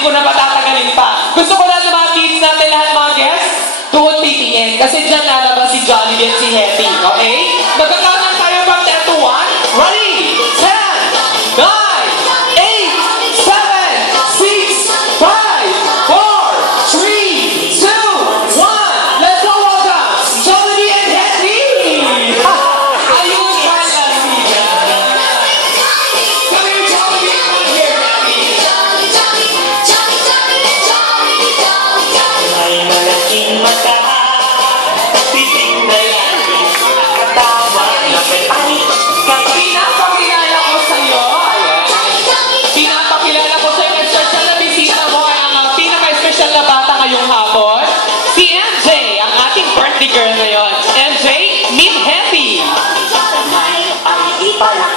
Hindi ko na patatagalin pa. Gusto ko lang na mga kids natin, lahat mga guests, tuwag titingin. Kasi dyan lalabas si Jollibee at si Happy. Okay? Magkakanan tayo from 10 to 1. Ready? 10, 9, 8, 7, 6, 5, 4, 3, 2, 1. Let's go, welcome, Jollibee and Happy! Ayun pala siya. Come here, Jollibee. Come here, Happy. May malaking mata, titig na langis, katawa na may anik. Pinapakilala ko sa'yo. Ayan. Pinapakilala ko sa'yo. Ang special na bisita mo ay ang pinaka-special na bata ngayong hapon. Si MJ, ang ating birthday girl ngayon. MJ, meet Happy.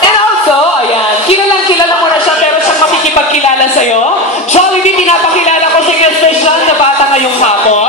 And also, ayan, kilala mo na siya pero siyang makikipagkilala sa'yo. Jollibee, pinapakilala ko sa special na bata ngayong hapon.